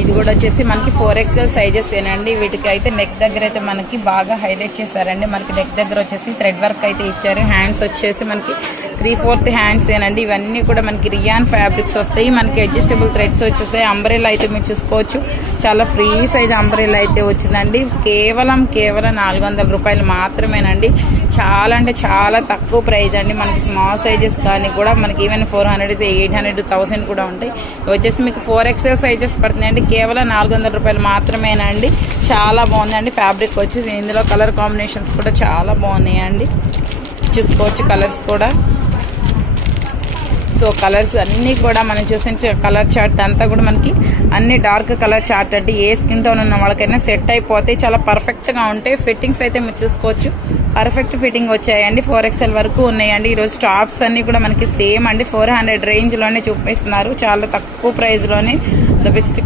ఇది కూడా వచ్చేసి మనకి 4XL సైజెస్ ఏనండి. వీటికి అయితే నెక్ దగ్గర అయితే మనకి బాగా హైలైట్ చేశారండి. మనకి నెక్ దగ్గర వచ్చేసి థ్రెడ్ వర్క్ అయితే ఇచ్చారు. హ్యాండ్స్ వచ్చేసి మనకి 3/4 హ్యాండ్స్ ఏనండి. ఇవన్నీ కూడా మనకి రియాన్ ఫ్యాబ్రిక్స్ వస్తాయి. మనకి అడ్జస్టబుల్ థ్రెడ్స్ వచ్చేసాయి. అంబ్రెల్లా అయితే మీరు చూసుకోవచ్చు, చాలా ఫ్రీ సైజ్ అంబ్రెల్లా అయితే వచ్చిందండి. కేవలం 400 రూపాయలు మాత్రమేనండి. చాలా అంటే చాలా తక్కువ ప్రైస్ అండి. మనకి స్మాల్ సైజెస్ కానీ కూడా మనకి ఈవెన్ 400, 800, 1000 కూడా ఉంటాయి. వచ్చేసి మీకు 4XL సైజెస్ పడుతున్నాయండి. కేవలం 400 రూపాయలు మాత్రమేనండి. చాలా బాగుందండి ఫ్యాబ్రిక్ వచ్చేసి. ఇందులో కలర్ కాంబినేషన్స్ కూడా చాలా బాగున్నాయండి, చూసుకోవచ్చు కలర్స్ కూడా. సో కలర్స్ అన్నీ కూడా మనం చూసిన కలర్ చార్ట్ అంతా కూడా మనకి అన్ని డార్క్ కలర్ చార్ట్ అంటే ఏ స్కిన్ టోన్ ఉన్న వాళ్ళకైనా సెట్ అయిపోతాయి. చాలా పర్ఫెక్ట్గా ఉంటాయి. ఫిట్టింగ్స్ అయితే మీరు చూసుకోవచ్చు, పర్ఫెక్ట్ ఫిట్టింగ్ వచ్చాయండి. 4XL వరకు ఉన్నాయండి. ఈరోజు టాప్స్ అన్నీ కూడా మనకి సేమ్ అండి. 400 రేంజ్లోనే చూపిస్తున్నారు. చాలా తక్కువ ప్రైస్లోనే ద బెస్ట్